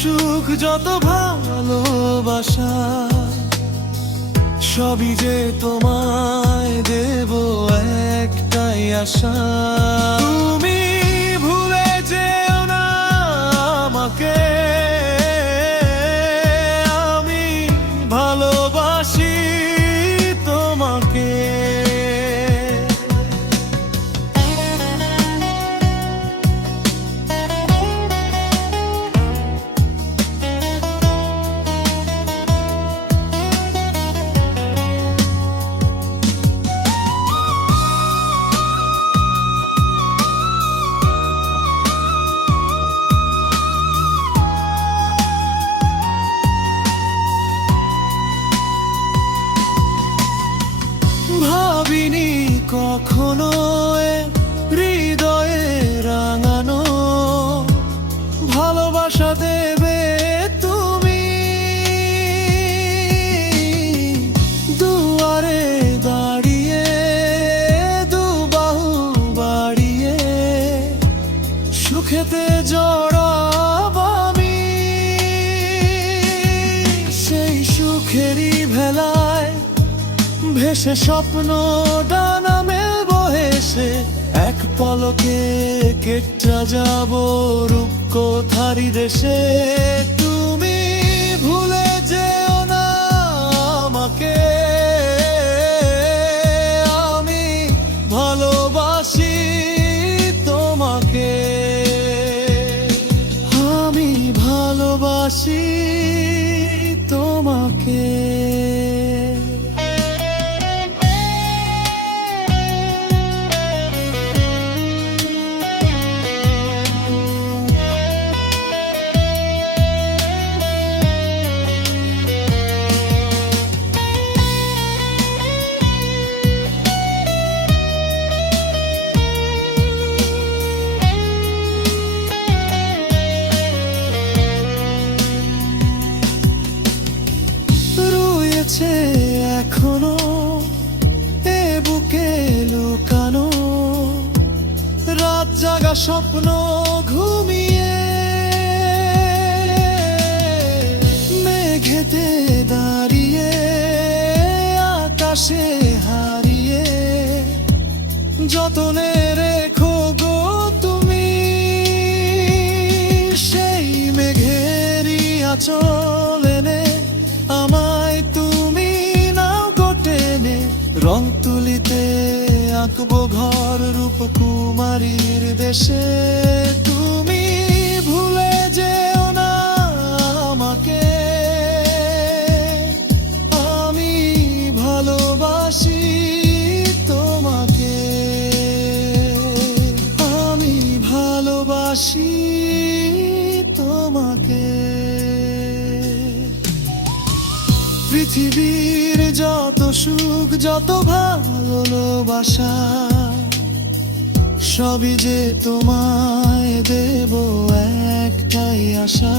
সুখ যত ভালোবাসা সবই যে তোমায় দেব একটাই আশা। তুমি সুখেরই ভেলায় ভেসে স্বপ্ন ডানা মেলবো এক পলকে কেটটা যাব রূপ কোথারি দেশে। তুমি ভুলে যেও না আমাকে। আমি ভালোবাসি তোমাকে। আমি ভালোবাসি রয়েছে এখনও, এ বুকে লুকানো। রাত জাগা স্বপ্ন ঘুমিয়ে, মেঘেতে দাঁড়িয়ে, আকাশে হারিয়ে। যতনে রেখো গো তুমি, সেই মেঘেরই আচল তুলিতে আঁকবো ঘর রূপ কুমারীর দেশে। তুমি ভুলে যেও না আমাকে। আমি ভালোবাসি তোমাকে। আমি ভালোবাসি তোমাকে। পৃথিবীর যত সুখ যত ভালোবাসা সবই যে তোমায় দেব একটাই আশা।